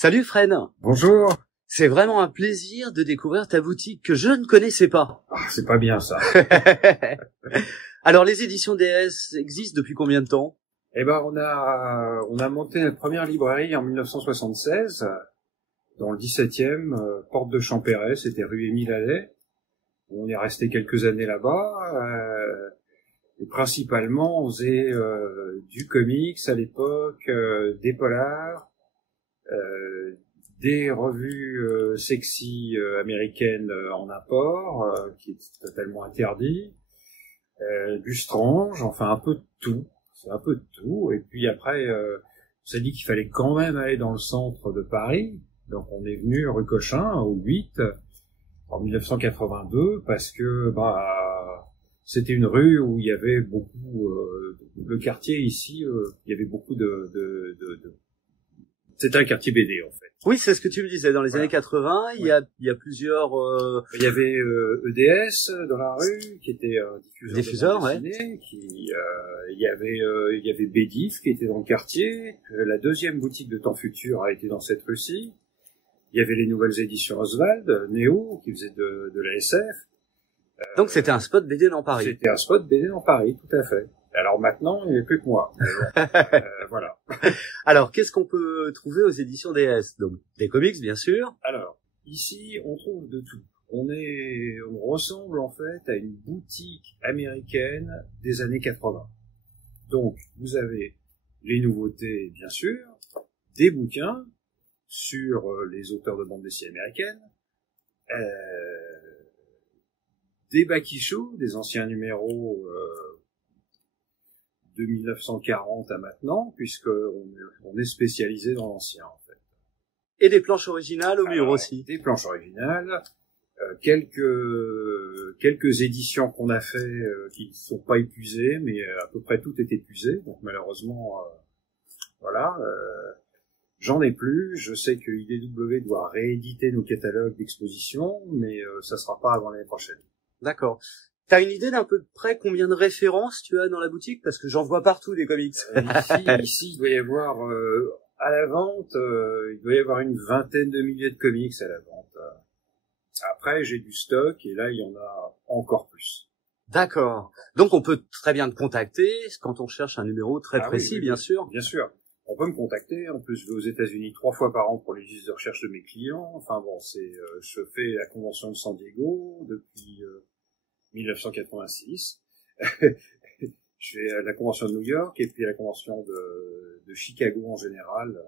Salut Fred, Bonjour. c'est vraiment un plaisir de découvrir ta boutique que je ne connaissais pas. Ah, c'est pas bien ça. Alors les éditions DS existent depuis combien de temps? Eh ben, on a monté notre première librairie en 1976 dans le 17e, porte de Champéret, c'était rue Émile Allais. On est resté quelques années là-bas. Et principalement, on faisait du comics à l'époque, des polars, des revues sexy américaines en import, qui est totalement interdit, du strange, enfin un peu de tout. C'est un peu de tout. Et puis après, on s'est dit qu'il fallait quand même aller dans le centre de Paris. Donc on est venu rue Cochin, au 8, en 1982, parce que c'était une rue où il y avait beaucoup... le quartier ici, il y avait beaucoup C'était un quartier BD, en fait. Oui, c'est ce que tu me disais. Dans les années 80, il y a plusieurs... Il y avait EDS dans la rue, qui était un diffuseur de bande dessinée, il y avait Bédif, qui était dans le quartier. La deuxième boutique de Temps Futur a été dans cette rue-ci. Il y avait les nouvelles éditions Oswald, Néo, qui faisait de la SF. Donc c'était un spot BD dans Paris. C'était un spot BD dans Paris, tout à fait. Alors maintenant, il n'y a plus que moi. Voilà. Alors, qu'est-ce qu'on peut trouver aux éditions DS? Donc, des comics, bien sûr. Alors, ici, on trouve de tout. On ressemble en fait à une boutique américaine des années 80. Donc, vous avez les nouveautés, bien sûr, des bouquins sur les auteurs de bande dessinée américaines, des back issues, des anciens numéros de 1940 à maintenant, puisqu'on est spécialisé dans l'ancien, en fait. Et des planches originales au mur aussi. Des planches originales, quelques éditions qu'on a fait qui ne sont pas épuisées, mais à peu près tout est épuisé, donc malheureusement, voilà. J'en ai plus. Je sais que IDW doit rééditer nos catalogues d'exposition, mais ça sera pas avant l'année prochaine. D'accord. T'as une idée d'à peu près combien de références tu as dans la boutique? Parce que j'en vois partout des comics. Ici, il doit y avoir, à la vente, il doit y avoir une vingtaine de milliers de comics à la vente. Après, j'ai du stock, et là, il y en a encore plus. D'accord. Donc, on peut très bien te contacter quand on cherche un numéro très précis, oui, bien sûr. Bien sûr. On peut me contacter. En plus, je vais aux États-Unis 3 fois par an pour les visites de recherche de mes clients. Enfin bon, je fais la convention de San Diego depuis 1986. Je fais la convention de New York et puis la convention de Chicago en général.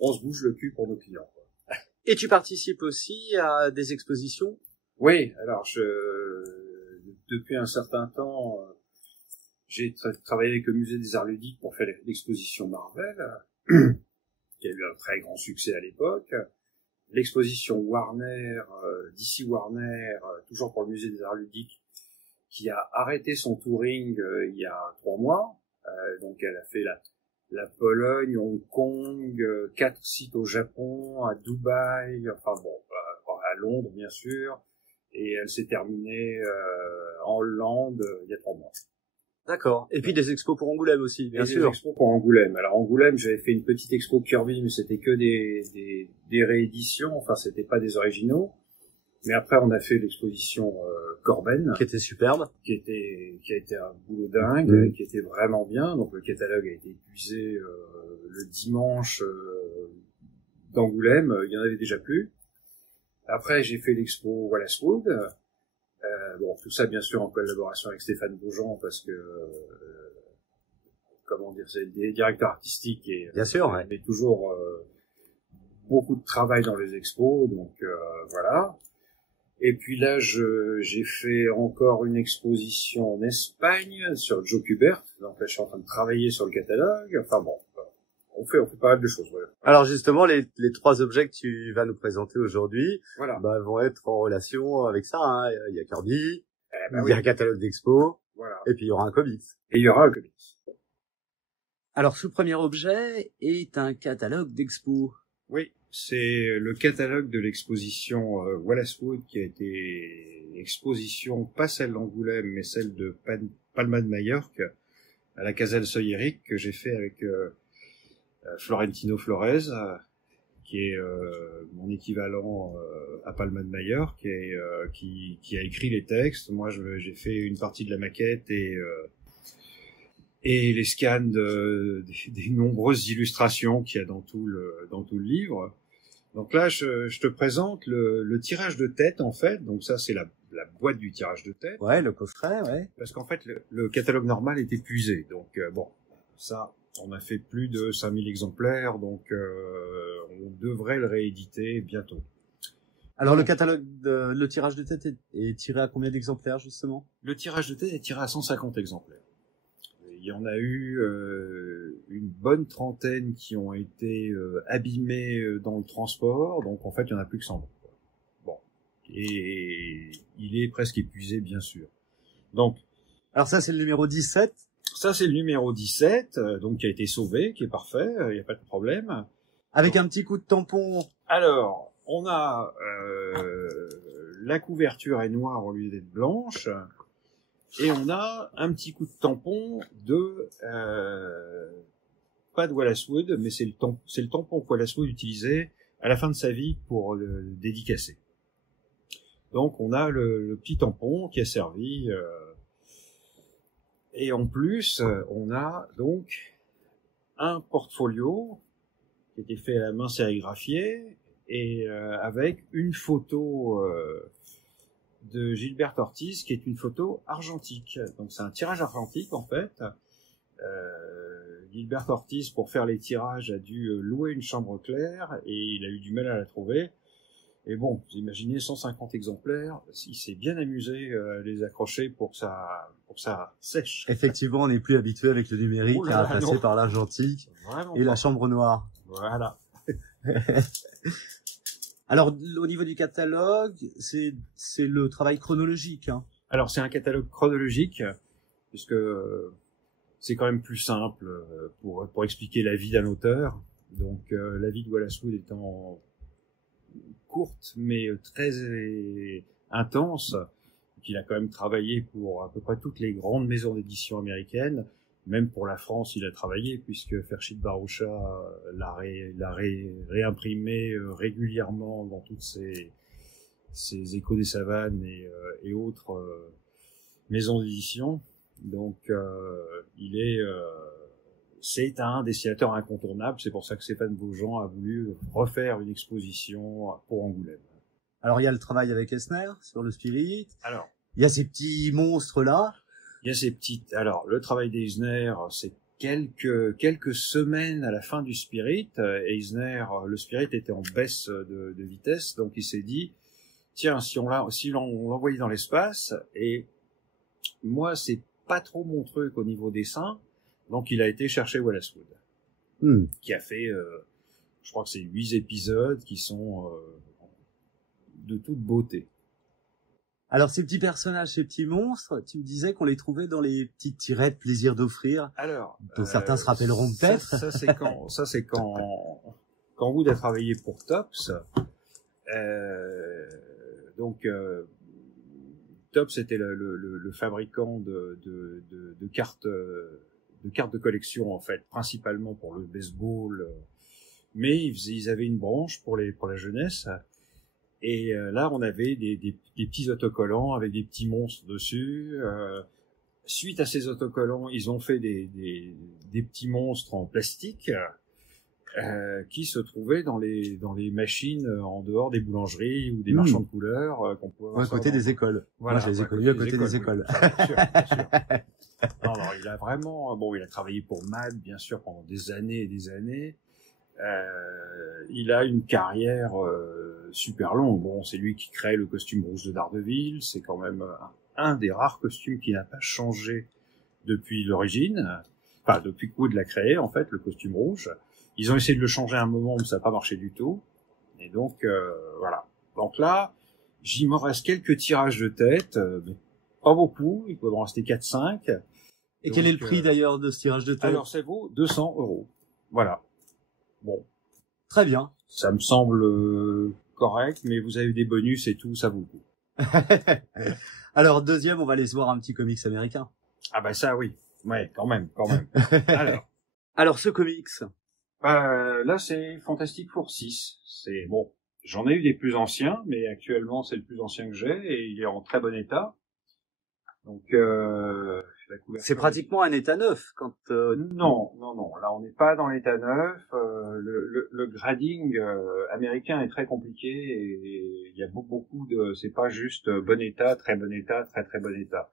On se bouge le cul pour nos clients, quoi. Et tu participes aussi à des expositions? Oui, alors depuis un certain temps, j'ai travaillé avec le Musée des Arts Ludiques pour faire l'exposition Marvel, qui a eu un très grand succès à l'époque. L'exposition Warner, DC Warner, toujours pour le Musée des Arts Ludiques, qui a arrêté son touring il y a 3 mois. Donc elle a fait la Pologne, Hong Kong, 4 sites au Japon, à Dubaï, à Londres bien sûr, et elle s'est terminée en Hollande il y a 3 mois. D'accord. Et puis des expos pour Angoulême aussi, bien sûr. Des expos pour Angoulême. Alors Angoulême, j'avais fait une petite expo Kirby, mais c'était que des rééditions, enfin c'était pas des originaux. Mais après on a fait l'exposition Corben, qui était superbe, qui a été un boulot dingue, qui était vraiment bien. Donc le catalogue a été épuisé le dimanche d'Angoulême, il y en avait déjà plus. Après j'ai fait l'expo Wallace Wood. Tout ça bien sûr en collaboration avec Stéphane Beaujean, parce que c'est le directeur artistique et bien sûr, ouais. Mais toujours beaucoup de travail dans les expos, donc voilà. Et puis là j'ai fait encore une exposition en Espagne sur Joe Kubert, donc là je suis en train de travailler sur le catalogue. Enfin bon, on fait pas mal de choses. Voilà. Alors justement, les 3 objets que tu vas nous présenter aujourd'hui, voilà, vont être en relation avec ça. Hein. Il y a Kirby, il y oui. a un catalogue d'expo, voilà. Et puis il y aura un comics. Et il y aura un comics. Alors ce premier objet est un catalogue d'expo. Oui, c'est le catalogue de l'exposition Wallace Wood, qui a été exposition, pas celle d'Angoulême, mais celle de Palma de Majorque, à la Caselle Soyérique, que j'ai fait avec Florentino Flores, qui est mon équivalent à Palma de Mallorca, qui a écrit les textes. Moi, j'ai fait une partie de la maquette et les scans des nombreuses illustrations qu'il y a dans tout le livre. Donc là, je te présente le tirage de tête, en fait. Donc ça, c'est la boîte du tirage de tête. Ouais, le coffret, ouais. Parce qu'en fait, le catalogue normal est épuisé. Donc bon, ça, on a fait plus de 5000 exemplaires, donc on devrait le rééditer bientôt. Alors le catalogue, le tirage de tête est tiré à combien d'exemplaires, justement? Le tirage de tête est tiré à 150 exemplaires. Il y en a eu une bonne trentaine qui ont été abîmés dans le transport, donc en fait, il y en a plus que 100. Bon. Et il est presque épuisé, bien sûr. Donc. Alors ça, c'est le numéro 17. Ça, c'est le numéro 17, donc qui a été sauvé, qui est parfait, il n'y a pas de problème. Avec un petit coup de tampon. Alors, on a la couverture est noire au lieu d'être blanche. Et on a un petit coup de tampon de pas de Wallace Wood, mais c'est le tampon que Wallace Wood utilisait à la fin de sa vie pour le dédicacer. Donc on a le petit tampon qui a servi et en plus on a donc un portfolio qui était fait à la main sérigraphié et avec une photo de Gilbert Ortiz, qui est une photo argentique. Donc c'est un tirage argentique en fait. Gilbert Ortiz, pour faire les tirages, a dû louer une chambre claire et il a eu du mal à la trouver. Et bon, vous imaginez 150 exemplaires, il s'est bien amusé à les accrocher pour que ça sèche. Effectivement, on n'est plus habitué avec le numérique à passer par l'argentique et la chambre noire. Voilà. Alors, au niveau du catalogue, c'est le travail chronologique, hein. Alors, c'est un catalogue chronologique, puisque c'est quand même plus simple pour expliquer la vie d'un auteur. Donc, la vie de Wallace Wood étant courte, mais très intense. Il a quand même travaillé pour à peu près toutes les grandes maisons d'édition américaines. Même pour la France, il a travaillé, puisque Ferchit Baroucha l'a réimprimé régulièrement dans toutes ces Échos des Savanes et autres maisons d'édition. Donc, c'est un dessinateur incontournable. C'est pour ça que Stéphane Beaujean a voulu refaire une exposition pour Angoulême. Alors, il y a le travail avec Eisner sur le Spirit. Alors, il y a ces petits monstres-là. Il y a ces petites. Alors, le travail d'Eisner, c'est quelques semaines à la fin du Spirit. Eisner, le Spirit était en baisse de vitesse, donc il s'est dit, tiens, si on l'envoyait dans l'espace, et moi, c'est pas trop mon truc au niveau dessin, donc il a été chercher Wallace Wood, qui a fait, je crois que c'est 8 épisodes qui sont de toute beauté. Alors, ces petits personnages, ces petits monstres, tu me disais qu'on les trouvait dans les petites tirettes plaisir d'offrir. Alors, dont certains se rappelleront peut-être. Ça c'est quand Wood a travaillé pour Topps. Donc, Topps était le fabricant de cartes de collection, en fait, principalement pour le baseball. Mais ils avaient une branche pour la jeunesse. Et là, on avait des petits autocollants avec des petits monstres dessus. Suite à ces autocollants, ils ont fait des petits monstres en plastique qui se trouvaient dans les machines en dehors des boulangeries ou des marchands de couleurs qu'on pouvait avoir à côté des écoles. Voilà, moi, je les ai connus à côté des écoles. Oui, bien sûr, bien sûr. Non, il a vraiment... Bon, il a travaillé pour Mad, bien sûr, pendant des années et des années. Il a une carrière super longue. Bon, c'est lui qui crée le costume rouge de Daredevil. C'est quand même un des rares costumes qui n'a pas changé depuis l'origine. Enfin, depuis que Wood l'a créé, en fait, le costume rouge. Ils ont essayé de le changer à un moment, mais ça n'a pas marché du tout. Et donc, voilà. Donc là, j'y m'en reste quelques tirages de tête. Pas beaucoup. Il peut en rester 4-5. Et quel est le prix d'ailleurs de ce tirage de tête? Alors, ça vaut 200 €. Voilà. Bon. Très bien. Ça me semble correct, mais vous avez des bonus et tout, ça vaut le coup. Alors, deuxième, on va aller se voir un petit comics américain. Ah bah ça, oui. Ouais, quand même. Alors, ce comics, Là, c'est Fantastic Four 6. C'est bon. J'en ai eu des plus anciens, mais actuellement, c'est le plus ancien que j'ai et il est en très bon état. Donc, la couverture. C'est pratiquement un état neuf quand. Non. Là, on n'est pas dans l'état neuf. Le grading américain est très compliqué et il y a beaucoup de. C'est pas juste bon état, très bon état, très très bon état.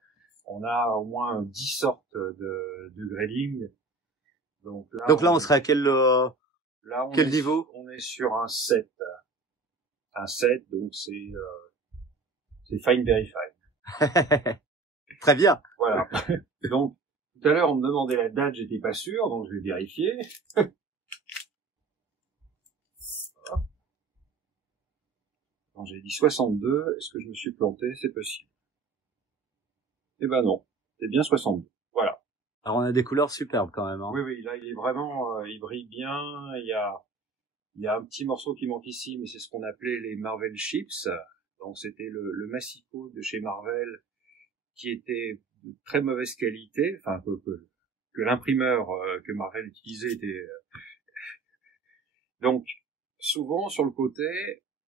On a au moins 10 sortes de grading. Donc là, on serait à quel niveau? On est sur un 7. Un 7, donc c'est fine very fine. Très bien. Voilà. Donc, tout à l'heure, on me demandait la date, j'étais pas sûr, donc je vais vérifier. Quand j'ai dit 62, est-ce que je me suis planté? C'est possible. Eh ben non, c'est bien 62. Voilà. Alors on a des couleurs superbes quand même. Hein. Oui, là il est vraiment, il brille bien. Il y a un petit morceau qui manque ici, mais c'est ce qu'on appelait les Marvel Chips. Donc c'était le massicot de chez Marvel qui était de très mauvaise qualité, enfin que l'imprimeur que Marvel utilisait était. Donc souvent sur le côté,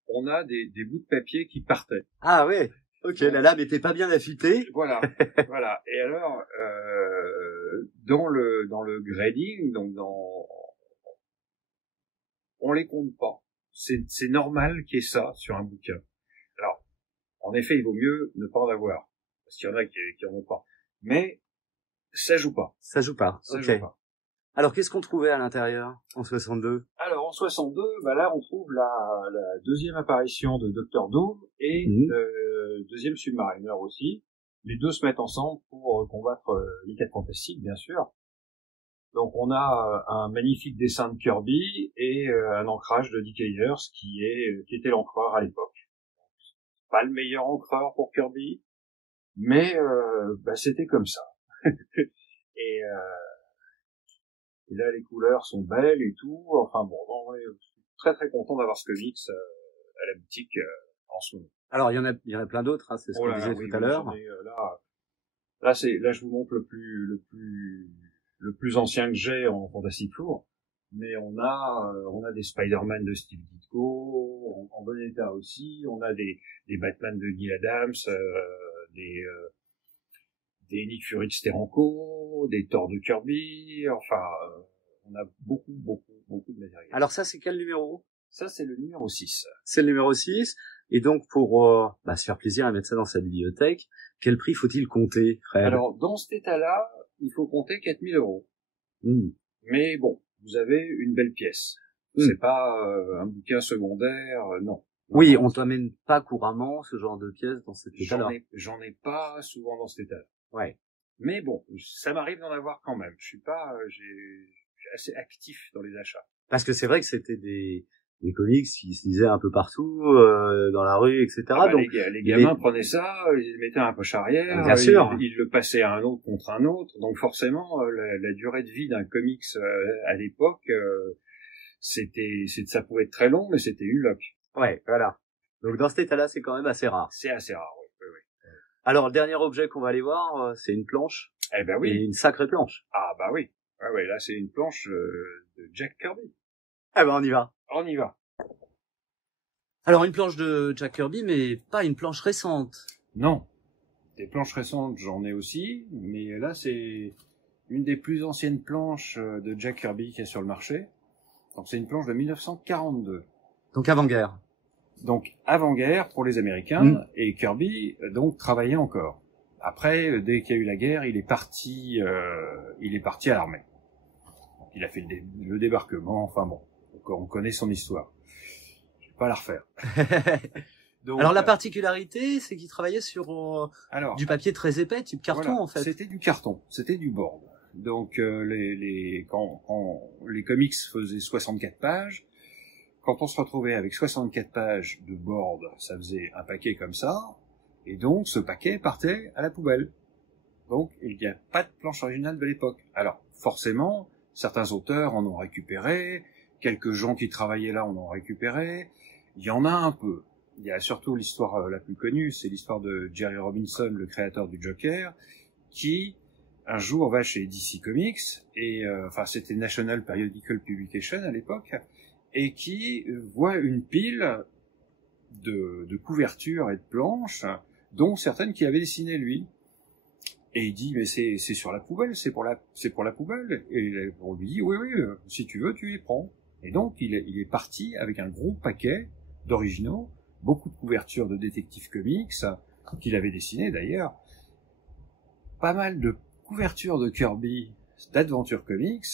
on a des bouts de papier qui partaient. Ah oui. Ok, la lame était pas bien affûtée. Voilà. Et alors, dans le grading, donc on les compte pas. C'est normal qu'il y ait ça sur un bouquin. Alors, en effet, il vaut mieux ne pas en avoir, parce qu'il y en a qui en ont pas. Mais ça joue pas. Ça joue pas. Ça joue pas. Alors, qu'est-ce qu'on trouvait à l'intérieur en 62? Alors, en 62, là, on trouve la deuxième apparition de Dr. Doom et le deuxième Submariner aussi. Les deux se mettent ensemble pour combattre les 4 Fantastiques, bien sûr. Donc, on a un magnifique dessin de Kirby et un ancrage de Dick Ayers qui était l'encreur à l'époque. Pas le meilleur encreur pour Kirby, mais c'était comme ça. Et là, les couleurs sont belles et tout. Enfin bon, je suis très très content d'avoir ce comics à la boutique en ce moment. Alors, il y en a plein d'autres, hein, c'est ce qu'on disait tout à l'heure. Là, je vous montre le plus ancien que j'ai en Fantastic Four. Mais on a des Spider-Man de Steve Ditko en bon état aussi. On a des Batman de Neil Adams, des Nick Fury de Steranko, des Thor de Kirby, enfin, on a beaucoup de matériel. Alors ça, c'est quel numéro? Ça, c'est le numéro 6. C'est le numéro 6. Et donc, pour se faire plaisir et mettre ça dans sa bibliothèque, quel prix faut-il compter, Fred? Alors, dans cet état-là, il faut compter 4 000 euros. Mais bon, vous avez une belle pièce. C'est pas un bouquin secondaire, non. Oui, on t'amène pas couramment ce genre de pièces dans cet état-là. J'en ai pas souvent dans cet état-là. Ouais. Mais bon, ça m'arrive d'en avoir quand même. Je suis assez actif dans les achats. Parce que c'est vrai que c'était des comics qui se lisaient un peu partout, dans la rue, etc. Donc, les gamins prenaient ça, ils le mettaient à un poche arrière. Bien sûr. Ils le passaient à un autre contre un autre. Donc forcément, la durée de vie d'un comics, à l'époque, ça pouvait être très long, mais c'était une loque. Ouais, voilà. Donc dans cet état-là, c'est quand même assez rare. C'est assez rare, oui. Alors, le dernier objet qu'on va aller voir, c'est une planche. Eh ben oui. Et une sacrée planche. Ah bah oui. Ouais, là c'est une planche de Jack Kirby. Ah ben on y va. On y va. Alors une planche de Jack Kirby, mais pas une planche récente. Non. Des planches récentes, j'en ai aussi, mais là c'est une des plus anciennes planches de Jack Kirby qu'il y a sur le marché. Donc c'est une planche de 1942. Donc avant-guerre. Donc avant-guerre pour les Américains, et Kirby donc travaillait encore. Après, dès qu'il y a eu la guerre, il est parti à l'armée. Donc, il a fait le débarquement. Enfin bon, on connaît son histoire. Je vais pas la refaire. Donc, alors la particularité, c'est qu'il travaillait sur du papier très épais, type carton en fait. C'était du carton, c'était du board. Donc quand les comics faisaient 64 pages. Quand on se retrouvait avec 64 pages de board, ça faisait un paquet comme ça, et donc ce paquet partait à la poubelle. Donc il n'y a pas de planche originale de l'époque. Alors forcément, certains auteurs en ont récupéré, quelques gens qui travaillaient là en ont récupéré, il y en a un peu. Il y a surtout l'histoire la plus connue, c'est l'histoire de Jerry Robinson, le créateur du Joker, qui un jour va chez DC Comics, et enfin c'était National Periodical Publication à l'époque, et qui voit une pile de couvertures et de planches, dont certaines qu'il avait dessinées lui. Et il dit, mais c'est sur la poubelle, c'est pour la poubelle. Et on lui dit, oui, si tu veux, tu les prends. Et donc, il est parti avec un gros paquet d'originaux, beaucoup de couvertures de Detective Comics, qu'il avait dessinées d'ailleurs, pas mal de couvertures de Kirby, d'Adventure Comics,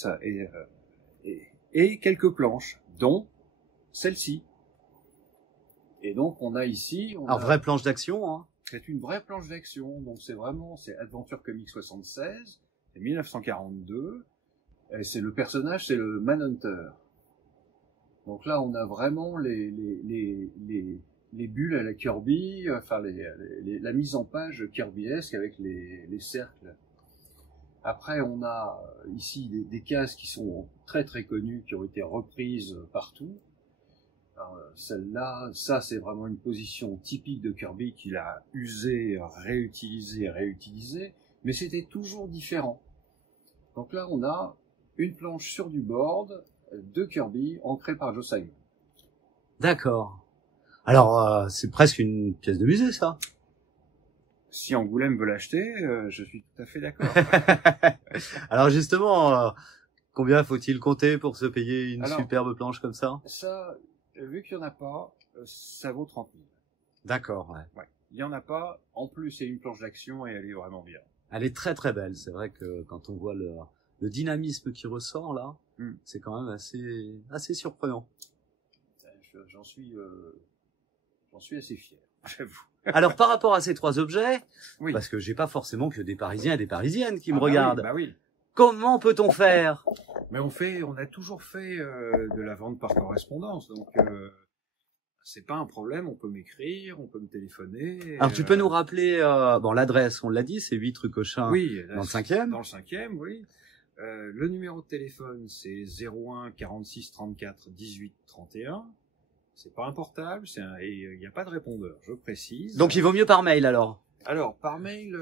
et quelques planches, dont celle-ci. Et donc, on a ici... vraie planche d'action, hein. C'est une vraie planche d'action, donc c'est Adventure Comics 76, c'est 1942, et c'est le personnage, c'est le Manhunter. Donc là, on a vraiment les bulles à la Kirby, enfin la mise en page Kirbyesque avec les cercles. Après, on a ici des cases qui sont très très connues, qui ont été reprises partout. Celle-là, ça c'est vraiment une position typique de Kirby qu'il a usé, réutilisé, mais c'était toujours différent. Donc là, on a une planche sur du board de Kirby ancrée par Joe Simon. D'accord. Alors, c'est presque une pièce de musée, ça. Si Angoulême veut l'acheter, je suis tout à fait d'accord. Alors justement, combien faut-il compter pour se payer une superbe planche comme ça? Ça, vu qu'il n'y en a pas, ça vaut 30 000. D'accord, ouais. Il n'y en a pas. En plus, c'est une planche d'action et elle est vraiment bien. Elle est très très belle. C'est vrai que quand on voit le dynamisme qui ressort là, c'est quand même assez surprenant. J'en suis assez fier, j'avoue. Alors par rapport à ces trois objets, oui. Parce que j'ai pas forcément que des Parisiens et des Parisiennes qui me regardent. Oui. Comment peut-on faire? Mais on a toujours fait de la vente par correspondance, donc c'est pas un problème. On peut m'écrire, on peut me téléphoner. Alors tu peux nous rappeler l'adresse, on l'a dit, c'est 8 rue Cochin, oui, dans le 5e. Dans le 5e, oui. Le numéro de téléphone, c'est 01 46 34 18 31. C'est pas un portable, et il n'y a pas de répondeur, je précise. Donc il vaut mieux par mail alors? Alors, par mail,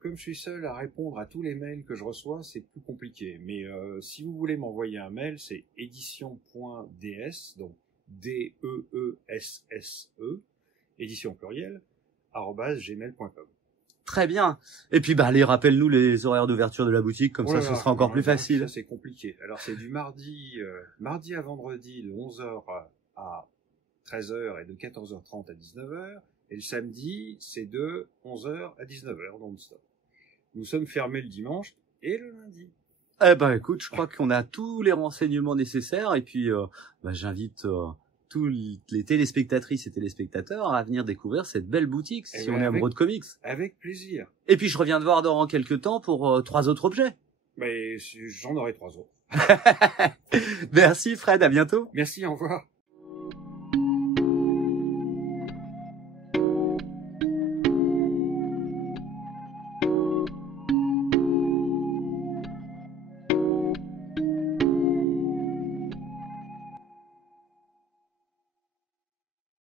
comme je suis seul à répondre à tous les mails que je reçois, c'est plus compliqué. Mais si vous voulez m'envoyer un mail, c'est édition.ds, donc D-E-E-S-S-E, édition plurielle, @gmail.com. Très bien. Et puis, allez, rappelle-nous les horaires d'ouverture de la boutique, comme ça, ce sera encore plus facile. Ça, c'est compliqué. Alors, c'est du mardi à vendredi, de 11h à 13h et de 14h30 à 19h. Et le samedi, c'est de 11h à 19h, non-stop. Nous sommes fermés le dimanche et le lundi. Eh ben, écoute, je crois qu'on a tous les renseignements nécessaires. Et puis, j'invite tous les téléspectatrices et téléspectateurs à venir découvrir cette belle boutique, si on est amoureux de comics. Avec plaisir. Et puis, je reviens te voir dans quelques temps pour 3 autres objets. Mais j'en aurai 3 autres. Merci Fred, à bientôt. Merci, au revoir.